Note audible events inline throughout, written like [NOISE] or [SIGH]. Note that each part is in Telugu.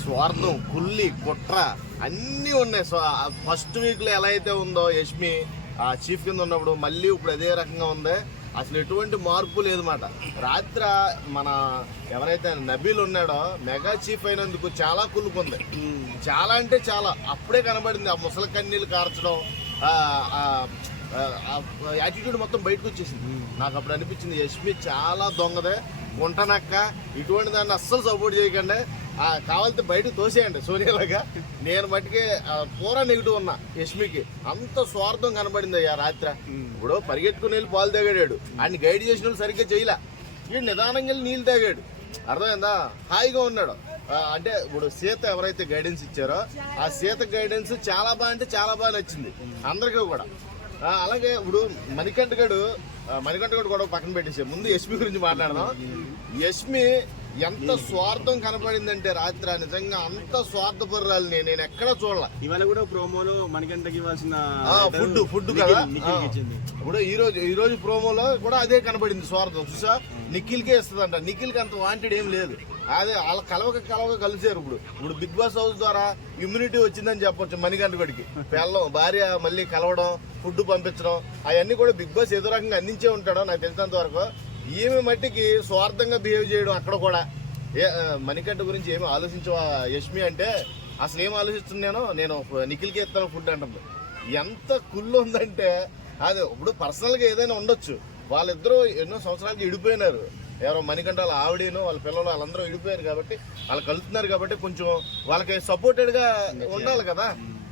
స్వార్థం కుల్లి కుట్ర అన్నీ ఉన్నాయి. ఫస్ట్ వీక్లో ఎలా అయితే ఉందో యష్మి ఆ చీఫ్ కింద ఉన్నప్పుడు మళ్ళీ ఇప్పుడు అదే రకంగా ఉంది. అసలు ఎటువంటి మార్పు లేదన్నమాట. రాత్ర మన ఎవరైతే నబీల్ ఉన్నాడో మెగా చీఫ్ అయినందుకు చాలా కులుకుంది చాలా అంటే చాలా. అప్పుడే కనబడింది ఆ ముసలి కన్నీళ్ళు కార్చడం యాటిట్యూడ్ మొత్తం బయటకు వచ్చేసింది. నాకు అప్పుడు అనిపించింది యష్మి చాలా దొంగదే గుంటనక్క ఇటువంటి దాన్ని అస్సలు సపోర్ట్ చేయకండి. కావాలంటే బయట తోసేయండి సూర్యలాగా. నేను మట్టుకే పూరా నెగిటివ్ ఉన్నా యష్మికి. అంత స్వార్థం కనబడింది అయ్యా రాత్రి. ఇప్పుడు పరిగెత్తుకుని వెళ్ళి పాలు తాగాడాడు ఆయన గైడ్ చేసిన వాళ్ళు సరిగ్గా చేయలే. వీడు నిదానంగా వెళ్ళి నీళ్ళు తాగాడు. అర్థమైందా? హాయిగా ఉన్నాడు. అంటే ఇప్పుడు సీత ఎవరైతే గైడెన్స్ ఇచ్చారో ఆ సీత గైడెన్స్ చాలా బాగా అంటే చాలా బాగా నచ్చింది. అందరికీ కూడా. అలాగే ఇప్పుడు మణికంఠ గడు ఆ, మణికంఠ గడు కూడా పక్కన పెట్టేసే ముందు యష్మి గురించి మాట్లాడదాం. యష్మి ఎంత స్వార్థం కనపడిందంటే రాత్రి నిజంగా అంత స్వార్థపరురాలు నేను నేను ఎక్కడ చూడాల. ఇవాళ కూడా ప్రోమోలో మనకంటకి ఇవ్వాల్సిన ఫుడ్ ఫుడ్ కదా? ఇప్పుడు ఈ రోజు ఈ రోజు ప్రోమోలో కూడా అదే కనబడింది స్వార్థం. చూసా నిఖిల్కే ఇస్తుందంట. నిఖిల్కి అంత వాంటెడ్ ఏం లేదు. అదే వాళ్ళ కలవక కలవక కలిసారు ఇప్పుడు. ఇప్పుడు బిగ్ బాస్ హౌస్ ద్వారా ఇమ్యూనిటీ వచ్చిందని చెప్పొచ్చు మణికంఠగడికి పెళ్ళం భార్య మళ్ళీ కలవడం ఫుడ్ పంపించడం అవన్నీ కూడా బిగ్ బాస్ ఏదో రకంగా అందించే ఉంటాడో నాకు తెలిసినంత వరకు. ఈమె మట్టికి స్వార్థంగా బిహేవ్ చేయడం అక్కడ కూడా. ఏ మణికంట గురించి ఏమి ఆలోచించవా యష్మి అంటే అసలు ఏం ఆలోచిస్తున్నానో నేను? నిఖిల్కి ఇస్తాను ఫుడ్ అంటుంది. ఎంత కుళ్ళు ఉందంటే అది ఇప్పుడు పర్సనల్గా ఏదైనా ఉండొచ్చు. వాళ్ళిద్దరూ ఎన్నో సంవత్సరాలకి విడిపోయినారు. ఎవరో మణికంఠ వాళ్ళ ఆవిడను వాళ్ళ పిల్లలు వాళ్ళందరూ ఇడిపోయారు కాబట్టి వాళ్ళు కలుస్తున్నారు కాబట్టి కొంచెం వాళ్ళకి సపోర్టెడ్గా ఉండాలి కదా.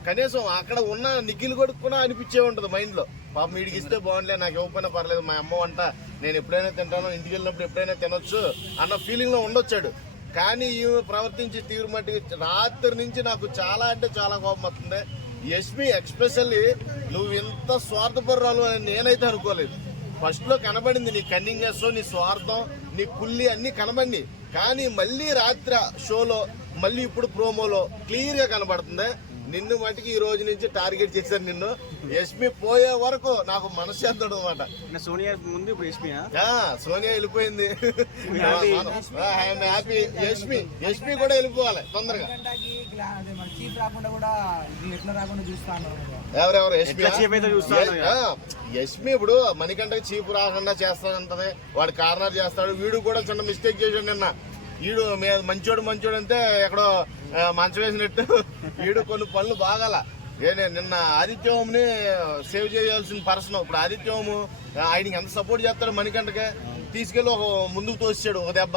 కనీసం అక్కడ ఉన్న నిఖిల్ కొడుకున్నా అనిపించే ఉంటుంది మైండ్లో పాప వీడికి ఇస్తే బాగుండలే నాకు ఇవ్వకపోయినా పర్లేదు మా అమ్మ వంట నేను ఎప్పుడైనా తింటాను ఇంటికి వెళ్ళినప్పుడు ఎప్పుడైనా తినొచ్చు అన్న ఫీలింగ్లో ఉండొచ్చాడు. కానీ ఈమె ప్రవర్తించి తీరు మట్టుకు రాత్రి నుంచి నాకు చాలా అంటే చాలా కోపం వస్తుంది. యష్మి ఎక్స్పెషల్లీ నువ్వు ఇంత స్వార్థపరురాలు అని నేనైతే అనుకోలేదు. ఫస్ట్లో కనబడింది నీ కన్నింగ్నెస్ నీ స్వార్థం నీ కుల్లి అన్ని కనబడి కానీ మళ్ళీ రాత్రి షోలో మళ్ళీ ఇప్పుడు ప్రోమోలో క్లియర్గా కనబడుతుంది. నిన్ను మటుకి ఈ రోజు నుంచి టార్గెట్ చేశారు నిన్ను. యష్మి పోయే వరకు నాకు మనశ్శాంతి అనమాట సోనియా ముందు ఇప్పుడు సోనియా వెళ్ళిపోయింది. I'm happy. యష్మి యష్మి కూడా వెళ్ళిపోవాలి తొందరగా. ఎవరెవరు. యష్మి ఇప్పుడు మణికంటకి చీపు రాకుండా చేస్తానంటది. వాడు కార్నర్ చేస్తాడు. వీడు కూడా చిన్న మిస్టేక్ చేసాడు నిన్న. వీడు మే- మంచోడు మంచోడు అంటే ఎక్కడో మంచం వేసినట్టు. వీడు కొన్ని పనులు బాగాల. ఏనే నిన్న ఆదిత్యోముని సేవ్ చేయాల్సిన పర్సన్ ఇప్పుడు ఆదిత్యోము ఆయనకి ఎంత సపోర్ట్ చేస్తాడు మణికంటకి తీసుకెళ్ళి ఒక ముందుకు తోసాడు ఒక దెబ్బ.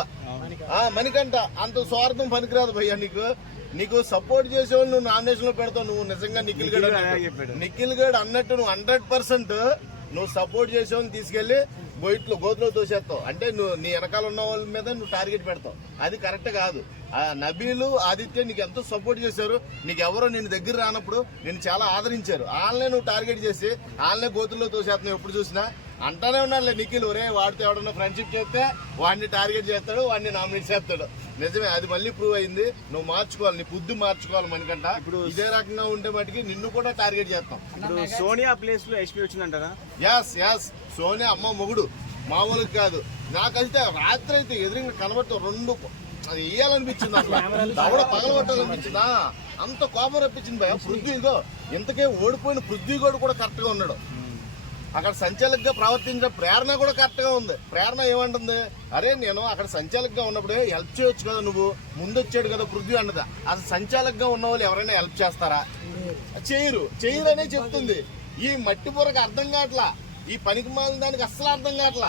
ఆ మణికంట అంత స్వార్థం పనికిరాదు భయ్యా నీకు. నీకు సపోర్ట్ చేసేవాళ్ళు నువ్వు నామినేషన్లో పెడతావు నువ్వు నిజంగా నిఖిల్ గడ్. నిఖిల్ గడ్ అన్నట్టు. నువ్వు హండ్రెడ్ పర్సెంట్ నువ్వు సపోర్ట్ చేసేవాళ్ళని తీసుకెళ్ళి బొయిట్లో గోతులో తోసేస్తావు. అంటే నువ్వు నీ వెనకాల ఉన్న వాళ్ళ మీద నువ్వు టార్గెట్ పెడతావు. అది కరెక్ట్ కాదు. ఆ నబీలు ఆదిత్య నీకు ఎంతో సపోర్ట్ చేశారు. నీకు ఎవరో నేను దగ్గర రానప్పుడు నేను చాలా ఆదరించారు. వాళ్ళనే నువ్వు టార్గెట్ చేసి వాళ్ళనే గోతుల్లో తోసేస్తున్నావు ఎప్పుడు చూసినా. అంటానే ఉన్నారులే నిఖిల్ ఒరే వాడితో ఎవడన్నా ఫ్రెండ్షిప్ చేస్తే వాడిని టార్గెట్ చేస్తాడు వాడిని నామినేట్ చేస్తాడు. నిజమే అది మళ్ళీ ప్రూవ్ అయింది. నువ్వు మార్చుకోవాలి నీ బుద్ధి మార్చుకోవాలి మనకంట ఇప్పుడు ఇదే రకంగా ఉంటే మటుకి నిన్ను కూడా టార్గెట్ చేస్తాం. ఇప్పుడు సోనియా ప్లేస్లో ఎస్పీ వచ్చిందంటారా యాస్ యాస్ సోనియా అమ్మ మొగుడు. మామూలుగా కాదు. నాకైతే రాత్రి అయితే ఎదురుగా కనబడుతూ రెండు అది వేయాలనిపించింది అసలు దవడ పగలగొట్టాలనిపించిందా? అంత కోపం రప్పించింది భయ పృథ్వీ ఇంతకే ఓడిపోయిన పృథ్వీ కూడా కూడా కరెక్ట్గా ఉన్నాడు. అక్కడ సంచాలకుగా ప్రవర్తించిన ప్రేరణ కూడా కరెక్ట్గా ఉంది. ప్రేరణ ఏమంటుంది? అరే నేను అక్కడ సంచాలకుగా ఉన్నప్పుడే హెల్ప్ చేయొచ్చు కదా నువ్వు? ముందు వచ్చాడు కదా పృథ్వీ అన్నదా. అసలు సంచాలకుగా ఉన్న వాళ్ళు ఎవరైనా హెల్ప్ చేస్తారా? చేయరు చేయరు. అనే చెప్తుంది. ఈ మట్టి పొరకు అర్థం కావట్లా? ఈ పనికి మాలిన దానికి అస్సలు అర్థం కావట్లా.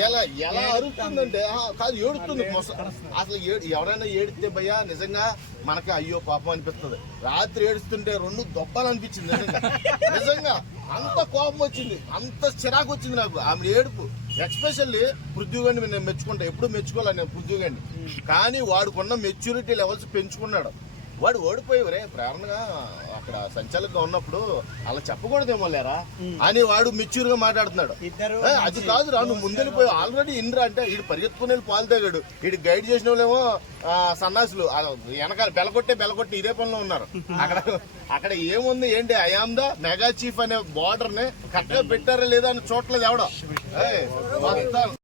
ఎలా ఎలా అరుస్తుందంటే ఆ, కాదు ఏడుస్తుంది. మొస అసలు ఎవరైనా ఏడితే భయ్యా నిజంగా మనకి అయ్యో పాపం అనిపిస్తుంది. రాత్రి ఏడుస్తుంటే రెండు దొప్పాలు అనిపించింది నిజంగా. [LAUGHS] నిజంగా అంత కోపం వచ్చింది అంత చిరాకు వచ్చింది నాకు. ఆమె ఏడుపు ఎక్స్పెషల్లీ పృథ్వీగాడిని నేను మెచ్చుకుంటా. ఎప్పుడు మెచ్చుకోవాలి నేను పృథ్వీగాడిని? కానీ వాడుకున్న మెచ్యూరిటీ లెవెల్స్ పెంచుకున్నాడు. వాడు ఓడిపోయి రే ప్రేరణగా అక్కడ సంచాలకుగా ఉన్నప్పుడు అలా చెప్పకూడదేమో లేరా? అని వాడు మెచ్యూర్గా మాట్లాడుతున్నాడు అది కాదు రా నువ్వు ముందెళ్ళిపోయి ఆల్రెడీ ఇంద్రా అంటే వీడు పరిగెత్తుకుని వెళ్ళి పాలు తాగాడు. వీడు గైడ్ చేసిన వాళ్ళేమో ఆ, సన్నాసులు. వెనకాల బెలకొట్టే బెలకొట్టి ఇదే పనిలో ఉన్నారు. [LAUGHS] అక్కడ అక్కడ ఏముంది ఏంటి? అయాందా మెగా చీఫ్ అనే బార్డర్ని కరెక్ట్గా పెట్టారా లేదా అని చూడలేదు ఎవడో? మొత్తం